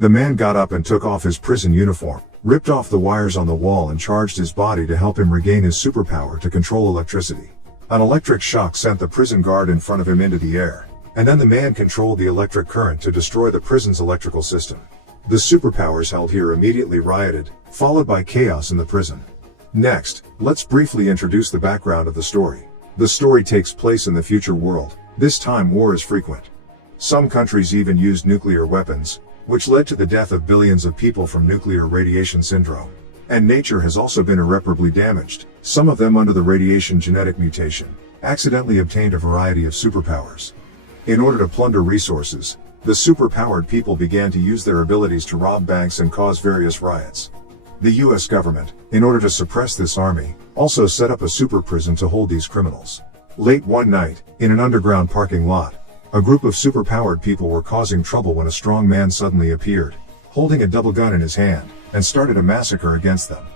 The man got up and took off his prison uniform, ripped off the wires on the wall and charged his body to help him regain his superpower to control electricity. An electric shock sent the prison guard in front of him into the air, and then the man controlled the electric current to destroy the prison's electrical system. The superpowers held here immediately rioted, followed by chaos in the prison. Next, let's briefly introduce the background of the story. The story takes place in the future world. This time war is frequent. Some countries even used nuclear weapons, which led to the death of billions of people from nuclear radiation syndrome. And nature has also been irreparably damaged, some of them under the radiation genetic mutation, accidentally obtained a variety of superpowers. In order to plunder resources, the superpowered people began to use their abilities to rob banks and cause various riots. The US government, in order to suppress this army, also set up a super prison to hold these criminals. Late one night, in an underground parking lot, a group of superpowered people were causing trouble when a strong man suddenly appeared, holding a double gun in his hand, and started a massacre against them.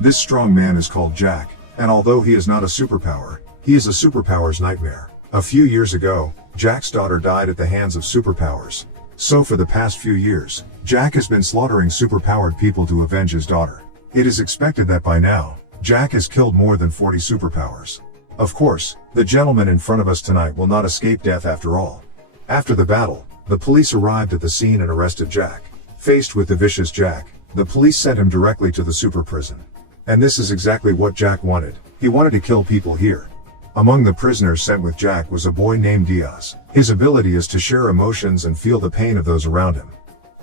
This strong man is called Jack, and although he is not a superpower, he is a superpower's nightmare. A few years ago, Jack's daughter died at the hands of superpowers. So for the past few years, Jack has been slaughtering superpowered people to avenge his daughter. It is expected that by now, Jack has killed more than 40 superpowers. Of course, the gentleman in front of us tonight will not escape death after all. After the battle, the police arrived at the scene and arrested Jack. Faced with the vicious Jack, the police sent him directly to the super prison. And this is exactly what Jack wanted. He wanted to kill people here. Among the prisoners sent with Jack was a boy named Diaz. His ability is to share emotions and feel the pain of those around him.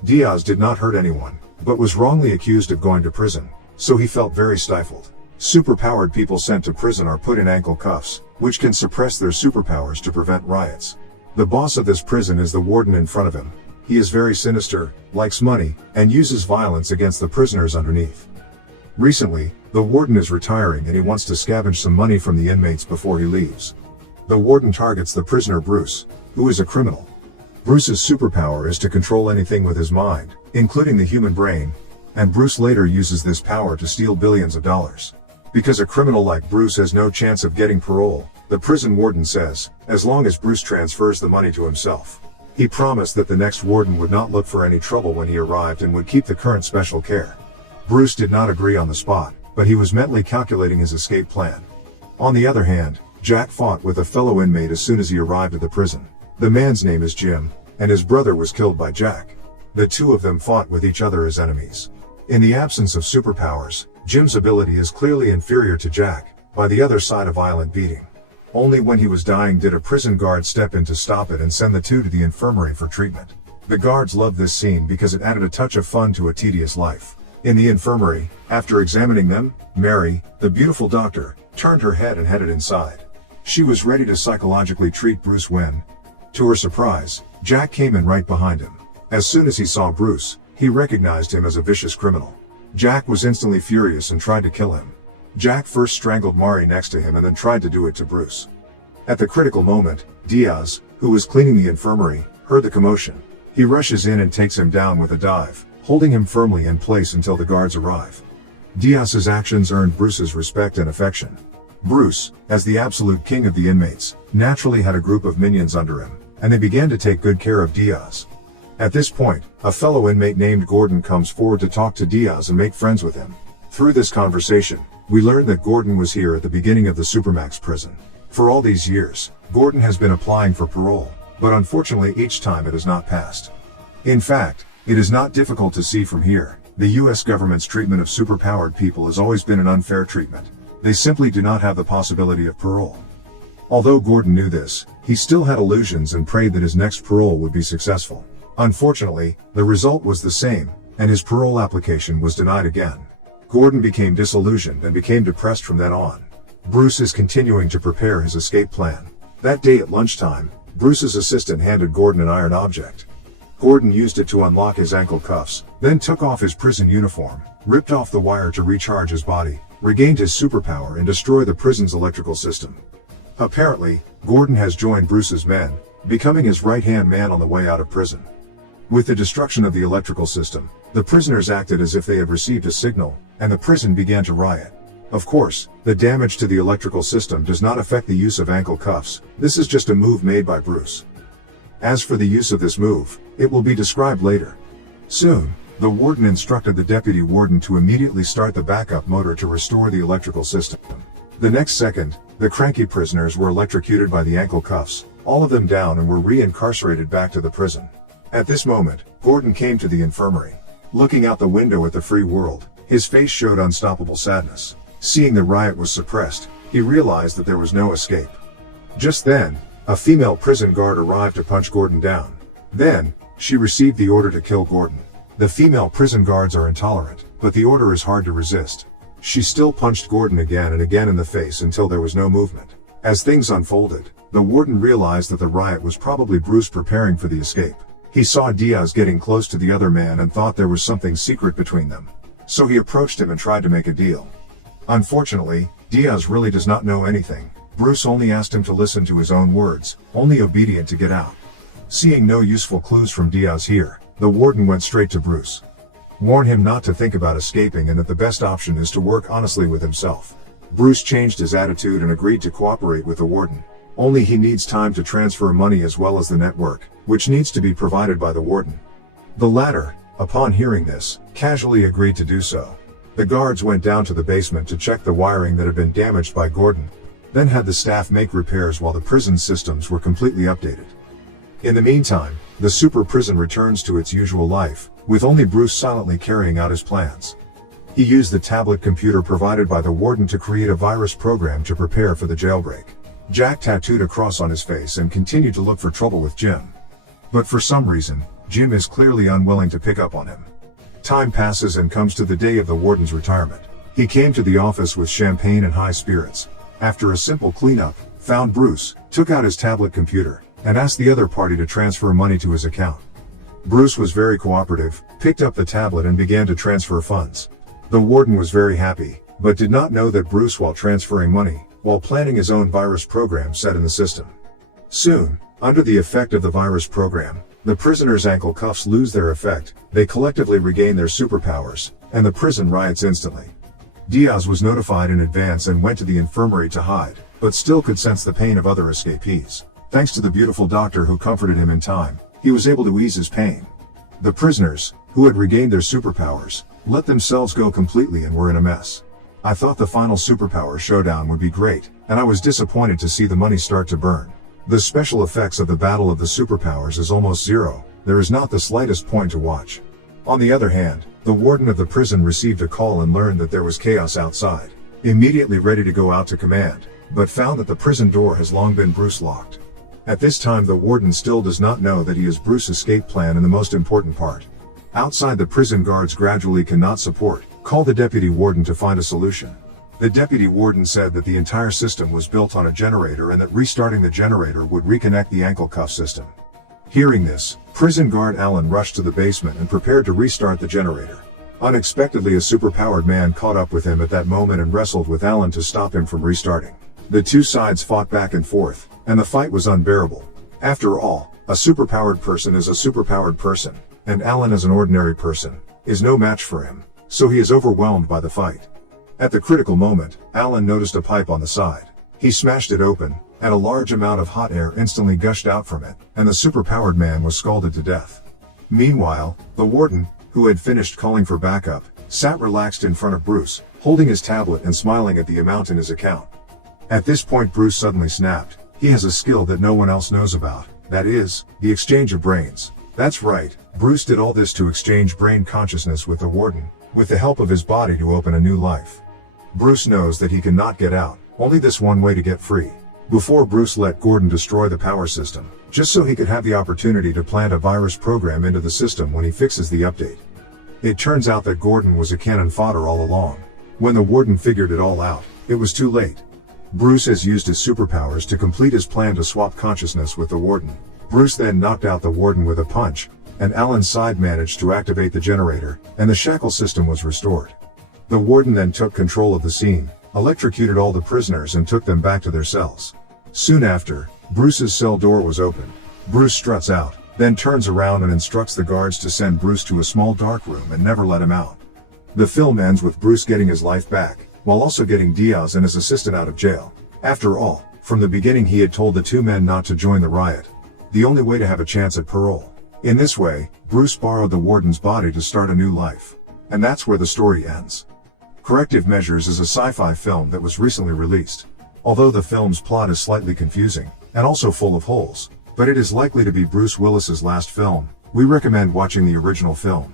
Diaz did not hurt anyone, but was wrongly accused of going to prison, so he felt very stifled. Superpowered people sent to prison are put in ankle cuffs, which can suppress their superpowers to prevent riots. The boss of this prison is the warden in front of him. He is very sinister, likes money, and uses violence against the prisoners underneath. Recently, the warden is retiring and he wants to scavenge some money from the inmates before he leaves. The warden targets the prisoner Bruce, who is a criminal. Bruce's superpower is to control anything with his mind, including the human brain, and Bruce later uses this power to steal billions of dollars. Because a criminal like Bruce has no chance of getting parole, the prison warden says, as long as Bruce transfers the money to himself. He promised that the next warden would not look for any trouble when he arrived and would keep the current special care. Bruce did not agree on the spot, but he was mentally calculating his escape plan. On the other hand, Jack fought with a fellow inmate as soon as he arrived at the prison. The man's name is Jim, and his brother was killed by Jack. The two of them fought with each other as enemies. In the absence of superpowers, Jim's ability is clearly inferior to Jack, by the other side a violent beating. Only when he was dying did a prison guard step in to stop it and send the two to the infirmary for treatment. The guards loved this scene because it added a touch of fun to a tedious life. In the infirmary, after examining them, Mary, the beautiful doctor, turned her head and headed inside. She was ready to psychologically treat Bruce when, to her surprise, Jack came in right behind him. As soon as he saw Bruce, he recognized him as a vicious criminal. Jack was instantly furious and tried to kill him. Jack first strangled Mari next to him and then tried to do it to Bruce. At the critical moment, Diaz, who was cleaning the infirmary, heard the commotion. He rushes in and takes him down with a dive, holding him firmly in place until the guards arrive. Diaz's actions earned Bruce's respect and affection. Bruce, as the absolute king of the inmates, naturally had a group of minions under him, and they began to take good care of Diaz. At this point, a fellow inmate named Gordon comes forward to talk to Diaz and make friends with him. Through this conversation, we learn that Gordon was here at the beginning of the Supermax prison. For all these years, Gordon has been applying for parole, but unfortunately each time it has not passed. In fact, it is not difficult to see from here, the US government's treatment of superpowered people has always been an unfair treatment. They simply do not have the possibility of parole. Although Gordon knew this, he still had illusions and prayed that his next parole would be successful. Unfortunately, the result was the same, and his parole application was denied again. Gordon became disillusioned and became depressed from then on. Bruce is continuing to prepare his escape plan. That day at lunchtime, Bruce's assistant handed Gordon an iron object. Gordon used it to unlock his ankle cuffs, then took off his prison uniform, ripped off the wire to recharge his body, regained his superpower and destroy the prison's electrical system. Apparently, Gordon has joined Bruce's men, becoming his right-hand man on the way out of prison. With the destruction of the electrical system, the prisoners acted as if they had received a signal, and the prison began to riot. Of course, the damage to the electrical system does not affect the use of ankle cuffs. This is just a move made by Bruce. As for the use of this move, it will be described later. Soon, the warden instructed the deputy warden to immediately start the backup motor to restore the electrical system. The next second, the cranky prisoners were electrocuted by the ankle cuffs, all of them down, and were re-incarcerated back to the prison. At this moment, Gordon came to the infirmary. Looking out the window at the free world, his face showed unstoppable sadness. Seeing the riot was suppressed, he realized that there was no escape. Just then, a female prison guard arrived to punch Gordon down. Then, she received the order to kill Gordon. The female prison guards are intolerant, but the order is hard to resist. She still punched Gordon again and again in the face until there was no movement. As things unfolded, the warden realized that the riot was probably Bruce preparing for the escape. He saw Diaz getting close to the other man and thought there was something secret between them. So he approached him and tried to make a deal. Unfortunately, Diaz really does not know anything. Bruce only asked him to listen to his own words, only obedient to get out. Seeing no useful clues from Diaz here, the warden went straight to Bruce. Warn him not to think about escaping and that the best option is to work honestly with himself. Bruce changed his attitude and agreed to cooperate with the warden. Only he needs time to transfer money as well as the network, which needs to be provided by the warden. The latter, upon hearing this, casually agreed to do so. The guards went down to the basement to check the wiring that had been damaged by Gordon, then had the staff make repairs while the prison systems were completely updated. In the meantime, the super prison returns to its usual life, with only Bruce silently carrying out his plans. He used the tablet computer provided by the warden to create a virus program to prepare for the jailbreak. Jack tattooed a cross on his face and continued to look for trouble with Jim. But for some reason, Jim is clearly unwilling to pick up on him. Time passes and comes to the day of the warden's retirement. He came to the office with champagne and high spirits. After a simple cleanup, found Bruce, took out his tablet computer, and asked the other party to transfer money to his account. Bruce was very cooperative, picked up the tablet and began to transfer funds. The warden was very happy, but did not know that Bruce, while transferring money, while planning his own virus program set in the system. Soon, under the effect of the virus program, the prisoners' ankle cuffs lose their effect, they collectively regain their superpowers, and the prison riots instantly. Diaz was notified in advance and went to the infirmary to hide, but still could sense the pain of other escapees. Thanks to the beautiful doctor who comforted him in time, he was able to ease his pain. The prisoners, who had regained their superpowers, let themselves go completely and were in a mess. I thought the final superpower showdown would be great, and I was disappointed to see the money start to burn. The special effects of the battle of the superpowers is almost zero, there is not the slightest point to watch. On the other hand, the warden of the prison received a call and learned that there was chaos outside. Immediately ready to go out to command, but found that the prison door has long been Bruce locked. At this time the warden still does not know that he is Bruce's escape plan, and the most important part. Outside, the prison guards gradually cannot support, call the deputy warden to find a solution. The deputy warden said that the entire system was built on a generator and that restarting the generator would reconnect the ankle cuff system. Hearing this, prison guard Alan rushed to the basement and prepared to restart the generator. Unexpectedly, a superpowered man caught up with him at that moment and wrestled with Alan to stop him from restarting. The two sides fought back and forth, and the fight was unbearable. After all, a superpowered person is a superpowered person, and Alan, as an ordinary person, is no match for him, so he is overwhelmed by the fight. At the critical moment, Alan noticed a pipe on the side. He smashed it open, and a large amount of hot air instantly gushed out from it, and the superpowered man was scalded to death. Meanwhile, the warden, who had finished calling for backup, sat relaxed in front of Bruce, holding his tablet and smiling at the amount in his account. At this point Bruce suddenly snapped. He has a skill that no one else knows about, that is, the exchange of brains. That's right, Bruce did all this to exchange brain consciousness with the warden, with the help of his body to open a new life. Bruce knows that he cannot get out, only this one way to get free. Before Bruce let Gordon destroy the power system, just so he could have the opportunity to plant a virus program into the system when he fixes the update. It turns out that Gordon was a cannon fodder all along. When the warden figured it all out, it was too late. Bruce has used his superpowers to complete his plan to swap consciousness with the warden. Bruce then knocked out the warden with a punch, and Alan's side managed to activate the generator, and the shackle system was restored. The warden then took control of the scene, electrocuted all the prisoners and took them back to their cells. Soon after, Bruce's cell door was opened. Bruce struts out, then turns around and instructs the guards to send Bruce to a small dark room and never let him out. The film ends with Bruce getting his life back, while also getting Diaz and his assistant out of jail. After all, from the beginning he had told the two men not to join the riot. The only way to have a chance at parole. In this way, Bruce borrowed the warden's body to start a new life. And that's where the story ends. Corrective Measures is a sci-fi film that was recently released. Although the film's plot is slightly confusing, and also full of holes, but it is likely to be Bruce Willis's last film, we recommend watching the original film.